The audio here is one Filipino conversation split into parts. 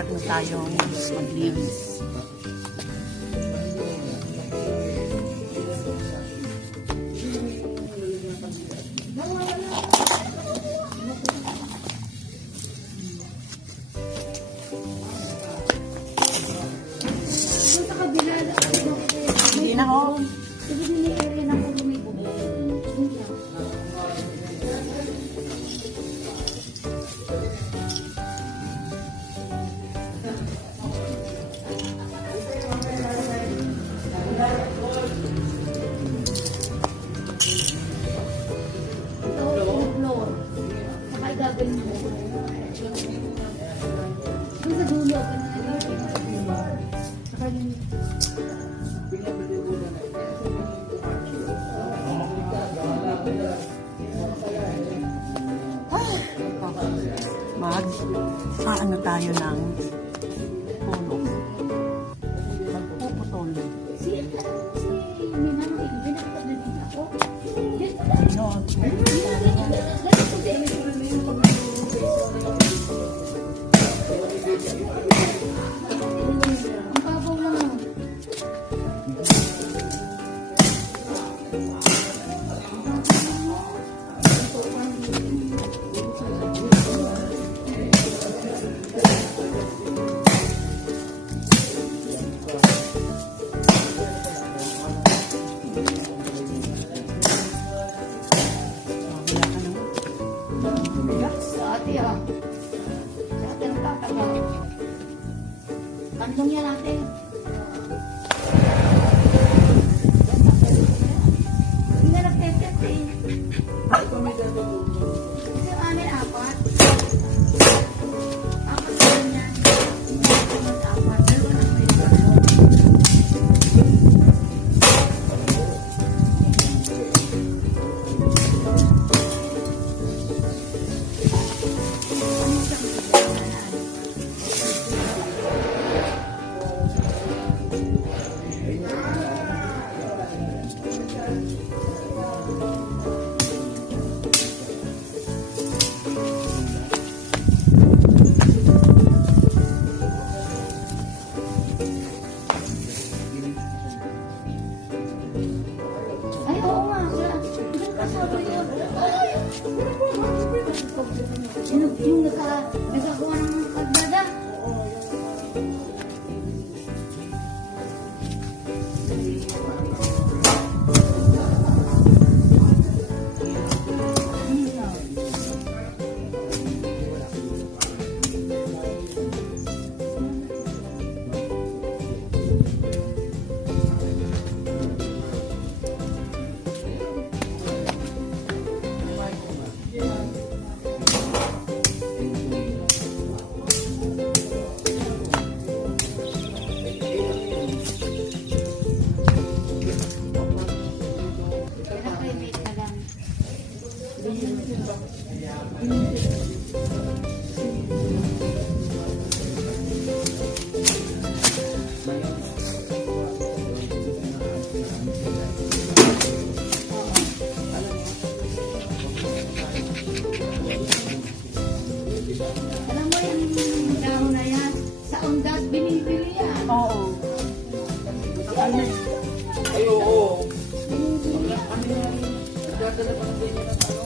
start na tayong mag-lives. Hindi na ako. Ano tayo ng tulong. Magpuputol. Kantong yan natin. Hindi na nag-test eh. Kasi yung amin apat. Apat na yan. Apat. Dalawa na may yung nagkakuha ng kagbada. Alam mo yung dahon na yan, sa undas binibili yan. Oo. Ay, oo. Nagdadala pa natin yan ang ano.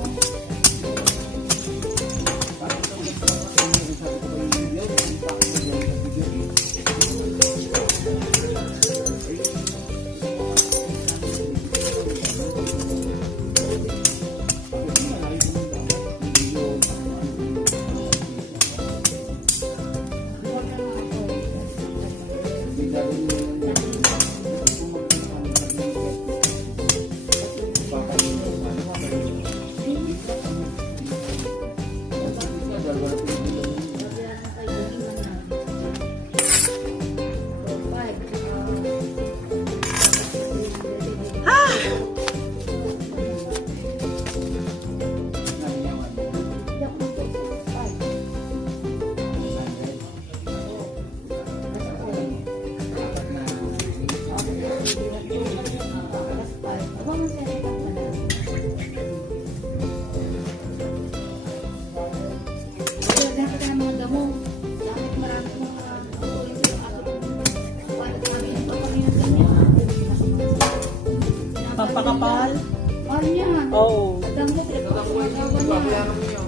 Dapat ka ng mga damo. Dapat marami mga Oo. Alam mo, Nakakuha niyo, pinagpapagawa niya. babayaran mo yun.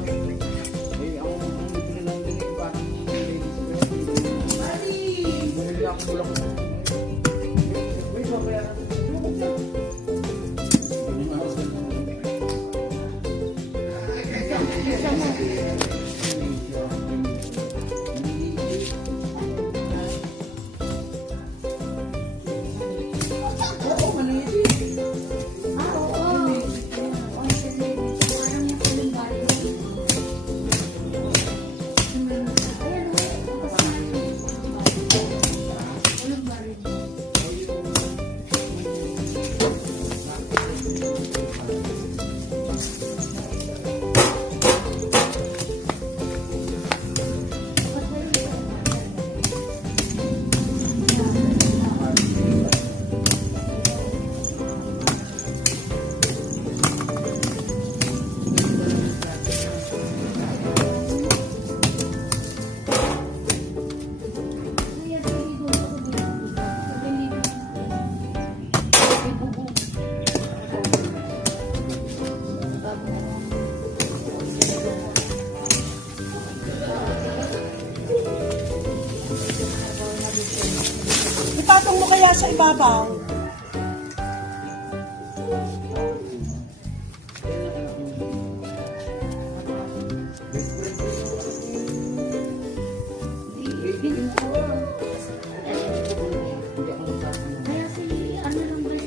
Eh, ako ang bibili ng ganit, parang ladies first. Bumili ako bulak mo. Uy, babayaran mo. Isa mo. Oo, maliit eh. Oo. Oo, sige. Parang yung kalendaryo. Ayan, kalendaryo. Ipatong mo kaya sa ibabaw. Kaya si ano lang ba sa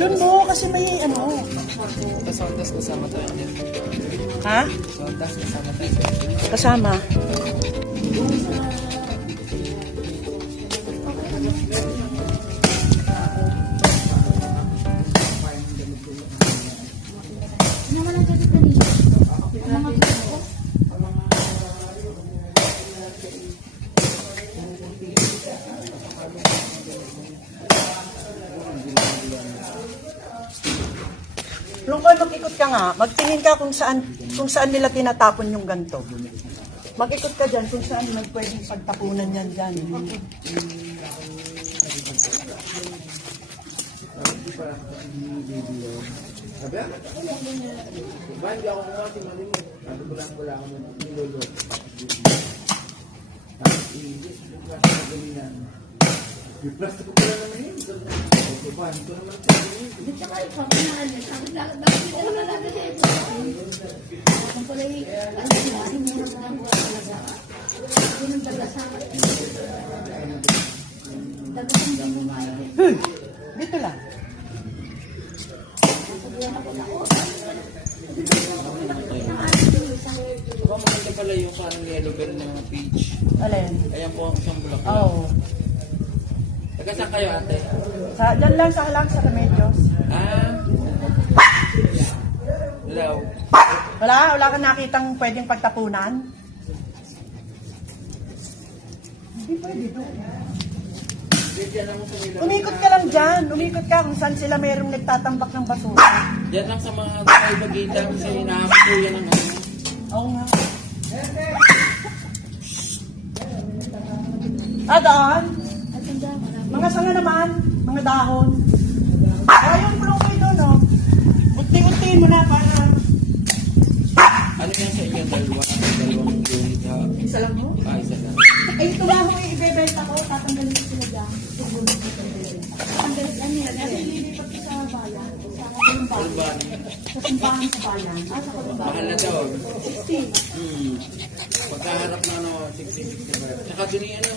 Doon mo, kasi may ano. Sondas kasama tayo. Ha? Sondas kasama tayo. Kasama. naman ang kasi kanina. Mga ko. Lungkol, mag-ikot ka nga. Magtingin ka kung saan nila tinatapon yung ganito. Mag-ikot ka dyan kung saan may pwedeng pagtapunan yan dyan. Sabi ah? Ba, hindi ako kumati mali mo. Sabi ko lang ako nilolo. Tapos, English, ganyan. Yung plastic ko pala naman yun. Iban ko naman ito. At saka ikaw, kumaalis. Bakit hindi ka nalaga sa ito? Kung pala ano sinabi mo na lang buwan talaga. Yun ang dalasan. Dalasan lang bumayo. Dito lang. Sabihan ako na, oh, Baka maganda pala yung parang yellow pero na mga peach. Alin? Ayan po ang isang bulak. Oo. Taga saan kayo ate? Dyan lang sa Remedios. Ah. Hello. Wala kang nakitang pwedeng pagtapunan? Hindi pwede doon. Diyan lang sa Milo. Umikot ka lang dyan. Umikot ka kung saan sila mayroong nagtatambak ng basura. Diyan lang sa mga tayo bagita kasi hinahamon ko yan ang ano. Oo nga. Doon. at ang dama na. Mga sanga naman. Mga dahon. Ayun, kulong kayo doon, no? Unti-unti mo na para... Ano yan sa inyo? Dalawang unit ha? Isa lang mo? Isa lang. Eh, ito nga ho, ibebenta ko. Tatanggalin ko sila dyan. Ang galit, ano yan? Kasi lilipat ko sa bayan. Sa simbahan. Sa simbahan sa bayan. Sa kulumbahan. Mahal na daw. 60. Pagkaharap na ano, 60-65. Tsaka dun yung ano,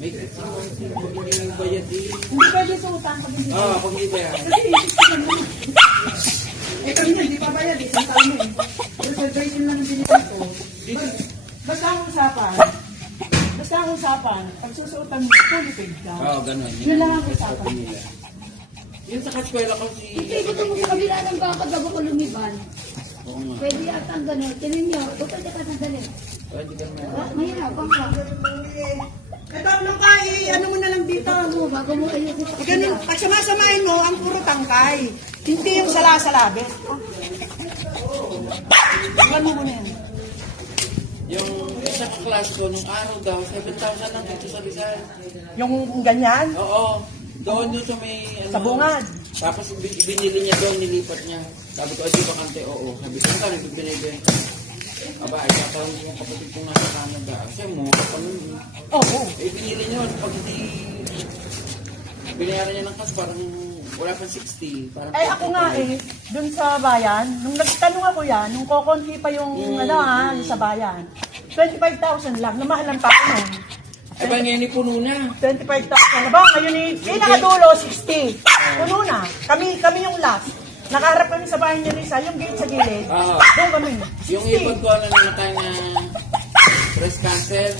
may kasi pag hindi nang bayad eh. Hindi pwede sa utang pag hindi. Pag hindi bayad. Kasi 60 lang naman. Eh, kami hindi pa bayad. Isang taon mo eh. Reservation lang ang binigay ko. Basta ang usapan. Basta ang usapan. Pag susuotan mo, fully paid ka. Ganun. Yun lang ang usapan. nila. Yun sa kaskwela ko si... Ikot mo sa kabila ng baka bago ko lumiban. Oo nga. Pwede yata ang gano'n. Tinin niyo, o pwede ka sandali. Pwede ka naman. Mahirapan ka. Ito, ano ka, ano mo na lang dito. Bago, bago mo ayusin sa Ganun, pag sumasamahin mo, ang puro tangkay. Hindi yung sala-salabit. Iwan mo muna yan. Yung isa kaklas ko, nung araw daw, 7,000 lang dito sa Rizal. Yung ganyan, Oo. Doon sa may... Ano, sa bungad. Tapos binili niya doon, nilipat niya. Sabi ko, di ba kante? Oo. Sabi ko, kano binibenta? Aba, ay tatawag yung kapatid kong nasa Canada. Kasi mo, kapanoon. Oo. Binili niya, pag hindi... Binayaran niya ng cash, parang wala pang 60. Parang Eh ako nga dun sa bayan, nung nagtanong ako yan, nung kokonti pa yung yung sa bayan, 25,000 lang, namahalan pa ako nun. Ay ba, ngayon puno na. 25,000 na ba? Ngayon pinakadulo, 60. Puno na. Kami yung last. Nakaharap kami sa bahay ni Risa, yung gate sa gilid. Doon kami. Yung ibon ko na namatay na breast cancer.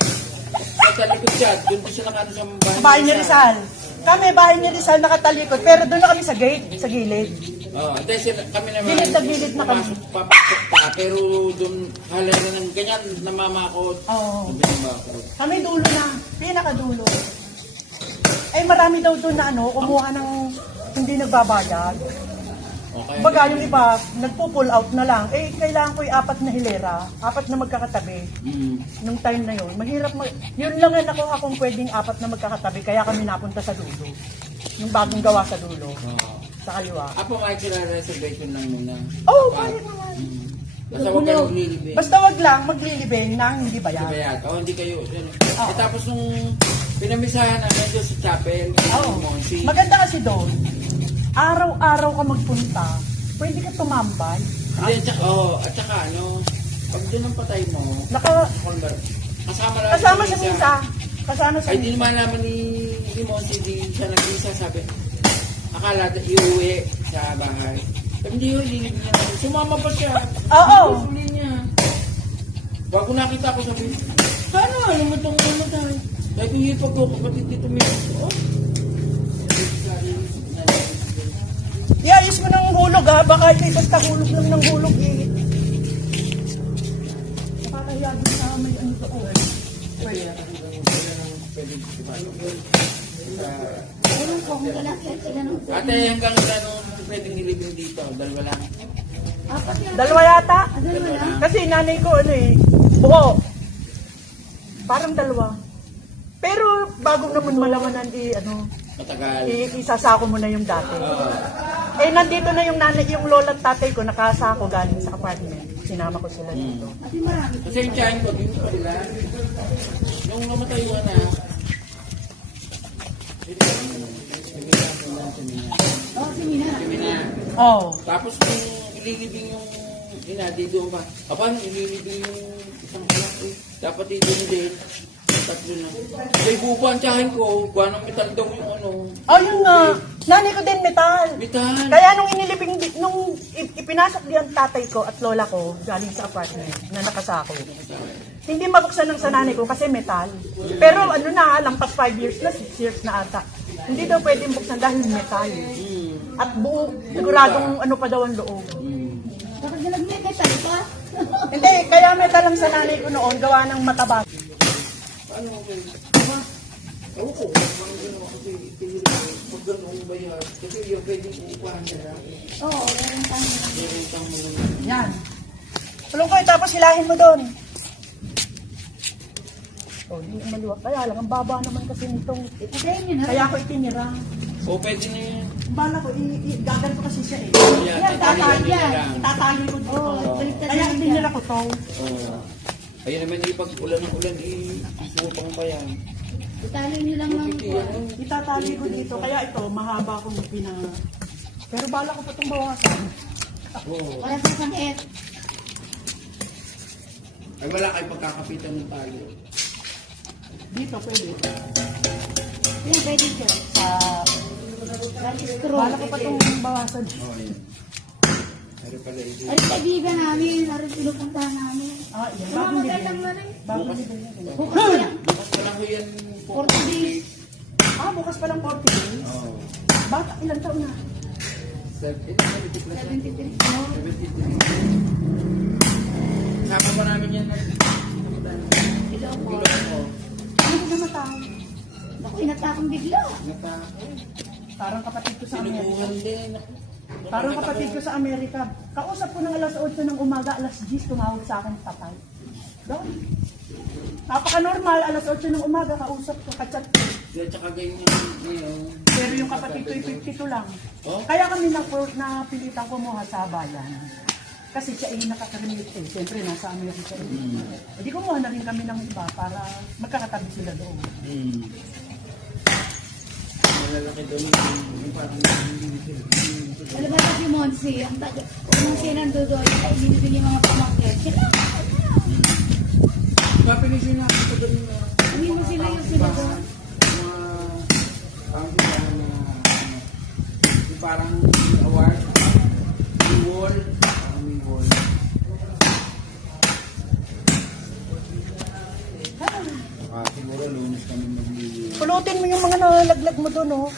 Sa likod siya, doon ko siya nakano sa Sa bahay ni Rizal. Kami, bahay ni Rizal nakatalikod, pero doon na kami sa gate, sa gilid. Hindi kami naman. Gilid na gilid na kami. Papasok pa, pero doon halera ng ganyan, namamakot. Oo. Namamakot. Kami dulo na, pinakadulo. Eh marami daw doon na kumuha ng hindi nagbabayad. Okay. Baga yung iba, nagpo-pull out na lang. Eh, kailangan ko yung 4 na hilera, 4 na magkakatabi. Nung time na yun, mahirap yun lang ang nakuha kung pwedeng 4 na magkakatabi, kaya kami napunta sa dulo. Yung bagong gawa sa dulo, sa kaliwa. Apo, may sila reservation lang muna. Oo, pwede naman. Basta huwag kayo maglilibing. Basta wag lang maglilibing nang hindi bayad. Bayad. Hindi kayo. Tapos nung pinamisahan namin doon sa chapel, Monsi. Maganda kasi doon, araw-araw ka magpunta, pwede ka tumambay. Hindi, at saka ano, pag doon ang patay mo, kasama lang Kasama sa misa. Kasama sa ay, di misa. naman naman ni Monsi, di siya nag-isa, sabi, akala iuwi sa bahay. Sabi, hindi yun, ililibing niya namin. Sumama pa siya. Oo. Huli niya. Bago nakita ko, sabi, ano mo itong namatay? Sabi ko, hipag ko, kapatid dito may Iayos mo ng hulog baka ito basta hulog lang ng hulog Nakakahiya din sa may ano to Pwede. Ayun ko, kung kalakit sila nung Ate, hanggang anong pwedeng nilibing dito? Dalawa lang. apat yan. Dalawa yata? Dalawa na. Kasi nanay ko buo. Parang dalawa. Pero bago naman malamanan Matagal. isasako mo na yung dati. Nandito na yung nanay, yung lola at tatay ko, nakasako galing sa apartment. Sinama ko sila dito. Kasi marami. Kasi yung tiyahin ko, dito pa sila. Nung namatay yung anak, Oh, si Mina. Oh. Tapos kung ililibing yung inadi doon pa. Paano ililibing yung isang anak eh? Dapat dito din. Tatlo na. Kaya bubuantsahin ko, kuha ng metal daw yung ano. Oh, yun nga. Nanay ko din metal. Metal. Kaya nung inilibing, nung ipinasok diyan tatay ko at lola ko galing sa apartment na nakasako. Hindi mabuksan ng sa nanay ko kasi metal. Pero ano na, lampas 5 years na, 6 years na ata. Hindi daw pwedeng buksan dahil metal. At buo, siguradong ano pa daw ang loob. Bakit nalagmay kay tayo pa? Hindi, kaya metal lang sa nanay ko noon, gawa ng mataba. Ano ko? Ewan ko, parang gano'n kasi tingin ko, pag gano'n bayad, kasi yung pwedeng uupahan nila. Oo, meron tayo. Meron kang mga Yan. Tulong ko, tapos hilahin mo doon. Oh, hindi maluwag. Kaya lang, ang baba naman kasi nitong... Patayin nyo na. Kaya ako itinira. O pwede na yun. Bala ko, gagal ko kasi siya eh. Yan, tatali yan. yan. Itatali ko dito. Oo, baliktad Kaya na itinira ko to. Ayun naman, pag ulan ng ulan, ipupang pa yan. Italin nyo lang ng Itatali ko dito. Kaya ito, mahaba kong pinang... Pero bala ko pa itong bawasan. Oo. Wala sa sakit. Ay wala kayo pagkakapitan ng tayo. Dito, pwede. Yan, pwede dyan. Sa... Straw. Bala ko pa itong bawasan. Oo, yun. Pero pala ito. Ay, kaibigan namin. Aray, pinupuntahan namin. Ah, yan. Bagong Mamagal lang bibili. na rin. Bagong bibili. Bukas pa yan. Bukas pa lang ko yan. 40 days. Ah, bukas pa lang 40 days. Oo. Bata, ilang taon na? 73. 73. Sama pa namin yan. Hello po. Ano na matang? Ako, inatakang bigla. Parang kapatid ko sa Amerika. Sinubuhan din. Parang kapatid ko sa Amerika. Kausap ko ng alas 8 ng umaga, alas 10 tumawag sa akin patay. Doon. Napaka-normal, alas 8 ng umaga, kausap ko, kachat ko. Yan, tsaka ganyan ngayon. Pero yung kapatid ko, 52 lang. Oh? Kaya kami napilitan kumuha sa bayan. Kasi siya ay nakakarimit eh. Siyempre, nasa Amerika eh. Hindi kumuha na rin kami ng iba para magkakatabi sila doon. Malalaki doon yung parang Alam ba si Monsi, ang taga, Monsi nandoon, ay binibili yung mga pamangkin. Sila, Kapilisin na ito doon yung hindi mo sila yung sila doon. ang parang award, reward, reward. Ah, Siguro lunes kami mag-reward. pulutin mo yung mga nalalaglag mo doon, oh.